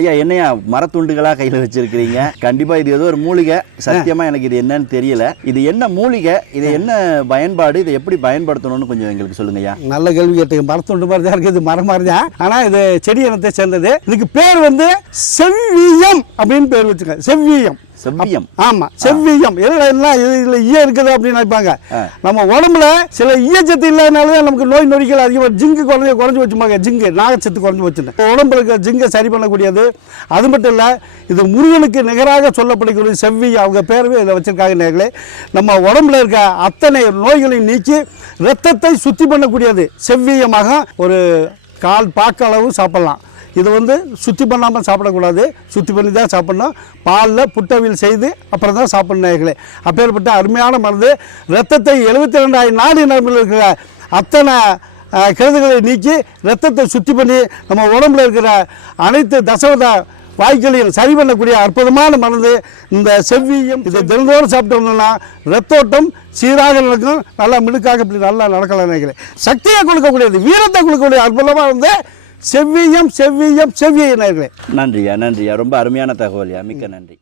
ஐயா என்னையா மரத்துண்டுகளா கையில வச்சிருக்கிறீங்க? கண்டிப்பா இது ஏதோ ஒரு மூலிகை. சத்தியமா எனக்கு இது என்னன்னு தெரியல. இது என்ன மூலிகை, இது என்ன பயன்பாடு, இதை எப்படி பயன்படுத்தணும்னு கொஞ்சம் எங்களுக்கு சொல்லுங்க ஐயா. நல்ல கேள்வி கேட்டீங்க. மரத்துண்டு மாதிரி தான் இருக்குது, மரம் மாதிரி தான். ஆனா இது செடி இனத்தை சேர்ந்தது. இதுக்கு பேர் வந்து செவ்வியம் அப்படின்னு பேர் வச்சுக்க. செவ்வியம். செவ்வியம். ஆமா, செவ்வியம். இதுல ஈய இருக்குது அப்படின்னு நினைப்பாங்க. நம்ம உடம்புல சில ஈயச்சத்து இல்லாதனாலதான் நமக்கு நோய் நொடிகள் அதிகமாக. ஜிங்கு குறைஞ்சு வச்சுப்பாங்க. ஜிங்கு நாகச்சத்து குறைஞ்சு வச்சுன்னு உடம்புல இருக்க ஜிங்கை சரி பண்ணக்கூடியது. அது மட்டும் இல்ல, இது முருகனுக்கு நிகராக சொல்லப்படக்கூடிய செவ்வியம். அவங்க பேரவே இதில் வச்சிருக்காங்க. நேர்களே, நம்ம உடம்புல இருக்க அத்தனை நோய்களையும் நீக்கி ரத்தத்தை சுத்தி பண்ணக்கூடியது செவ்வியமாக. ஒரு கால் பாக்க அளவு சாப்பிடலாம். இது வந்து சுத்தி பண்ணாமல் சாப்பிடக்கூடாது, சுத்தி பண்ணி தான் சாப்பிடணும். பாலில் புட்டவியல் செய்து அப்புறம் தான் சாப்பிடணும் நேர்களே. அப்பேற்பட்ட அருமையான மருந்து. ரத்தத்தை 72,000 நாடி நரம்பில் இருக்கிற அத்தனை கிருதுகளை நீக்கி ரத்தத்தை சுத்தி பண்ணி நம்ம உடம்புல இருக்கிற அனைத்து தசவத வாய்க்களையும் சரி பண்ணக்கூடிய அற்புதமான மருந்து இந்த செவ்வியம். இதை தினந்தோறும் சாப்பிட்டு வந்தோம்னா ரத்தோட்டம் சீராக நடக்கும். நல்லா மிடுக்காக இப்படி நல்லா நடக்கலாம் நினைக்கிறேன். சக்தியை கொடுக்கக்கூடியது, வீரத்தை கொடுக்கக்கூடிய அற்புதமாக வந்து செவ்வியம். நன்றியா, ரொம்ப அருமையான தகவல். மிக்க நன்றி.